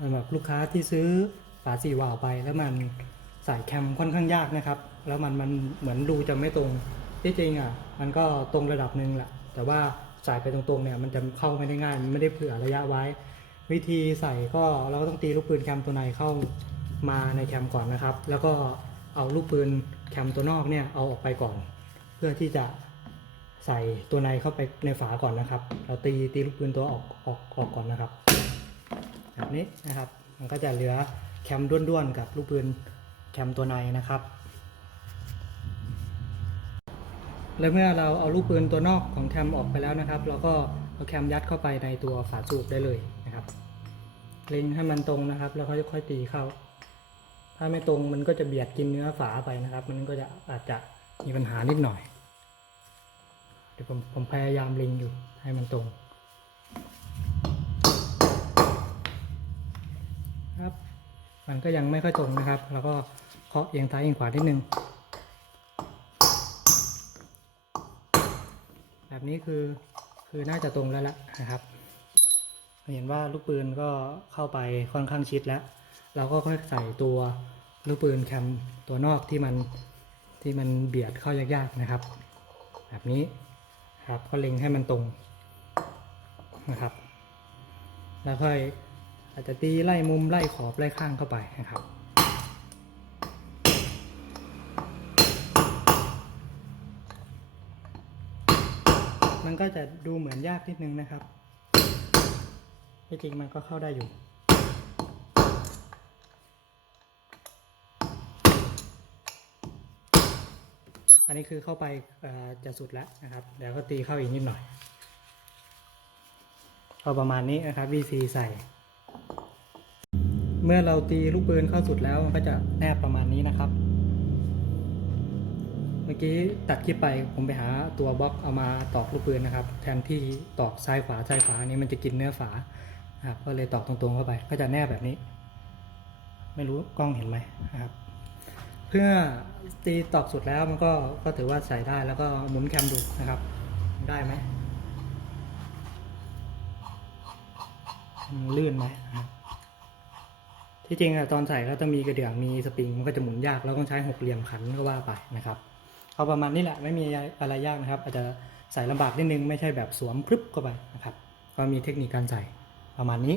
สำหรับลูกค้าที่ซื้อฝาสี่วาล์วไป แล้วมันใส่แคมค่อนข้างยากนะครับ แล้วมันมันเหมือนรูจะไม่ตรงที่จริงอะมันก็ตรงระดับหนึ่งแหละแต่ว่าใส่ไปตรงๆเนี่ยมันจะเข้าไม่ได้ง่ายมันไม่ได้เผื่อระยะไว้ วิธีใส่ก็เราก็ต้องตีลูกปืนแคมตัวในเข้ามาในแคมก่อนนะครับ แล้วก็เอาลูกปืนแคมตัวนอกเนี่ยเอาออกไปก่อน เพื่อที่จะใส่ตัวในเข้าไปในฝาก่อนนะครับ เราตีตีลูกปืนตัวออกออกออกก่อนนะครับ แบบนี้นะครับ มันก็จะเหลือแคมด้วนๆกับลูกปืนแคมตัวในนะครับ แล้วเมื่อเราเอาลูกปืนตัวนอกของแคมออกไปแล้วนะครับ เราก็เอาแคมยัดเข้าไปในตัวฝาสูบได้เลยนะครับเล็งให้มันตรงนะครับ แล้วก็ค่อยๆตีเข้า ถ้าไม่ตรงมันก็จะเบียดกินเนื้อฝาไปนะครับ มันก็จะอาจจะมีปัญหานิดหน่อย เดี๋ยวผมผมพยายามเล็งอยู่ให้มันตรง มันก็ยังไม่ค่อยตรงนะครับแล้วก็เคาะเอียงซ้ายเอียงขวานิดนึง แบบนี้คือคือน่าจะตรงแล้วละนะครับ เห็นว่าลูกปืนก็เข้าไปค่อนข้างชิดแล้ว เราก็ค่อยใส่ตัวลูกปืนแคมตัวนอกที่มันที่มันเบียดเข้ายากๆนะครับ แบบนี้ครับก็เล็งให้มันตรงนะครับ แล้วค่อย อาจจะตีไล่มุมไล่ขอบไล่ข้างเข้าไปนะครับ มันก็จะดูเหมือนยากนิดนึงนะครับที่จริงมันก็เข้าได้อยู่อันนี้คือเข้าไปจะสุดแล้วนะครับ เดี๋ยวก็ตีเข้าอีกนิดหน่อยก็ประมาณนี้นะครับ VC ใส่ เมื่อเราตีลูกปืนเข้าสุดแล้วมันก็จะแนบประมาณนี้นะครับ เมื่อกี้ตัดคลิปไปผมไปหาตัวบล็อกเอามาตอกลูกปืนนะครับ แทนที่ตอกซ้ายขวาซ้ายขวานี้มันจะกินเนื้อฝาครับก็เลยตอกตรงๆเข้าไป ก็จะแนบแบบนี้ ไม่รู้กล้องเห็นไหมนะครับ เพื่อตีตอกสุดแล้วมันก็ก็ถือว่าใส่ได้แล้วก็หมุนแคมดูนะครับ ได้ไหมลื่นไหมครับ ที่จริงอะตอนใส่ก็จะมีกระเดื่องมีสปริงมันก็จะหมุนยากแล้วต้องใช้หกเหลี่ยมขันก็ว่าไปนะครับเอาประมาณนี้แหละไม่มีอะไรยากนะครับ อาจจะใส่ลำบากนิดนึงไม่ใช่แบบสวมพรึบเข้าไปนะครับ ก็มีเทคนิคการใส่ประมาณนี้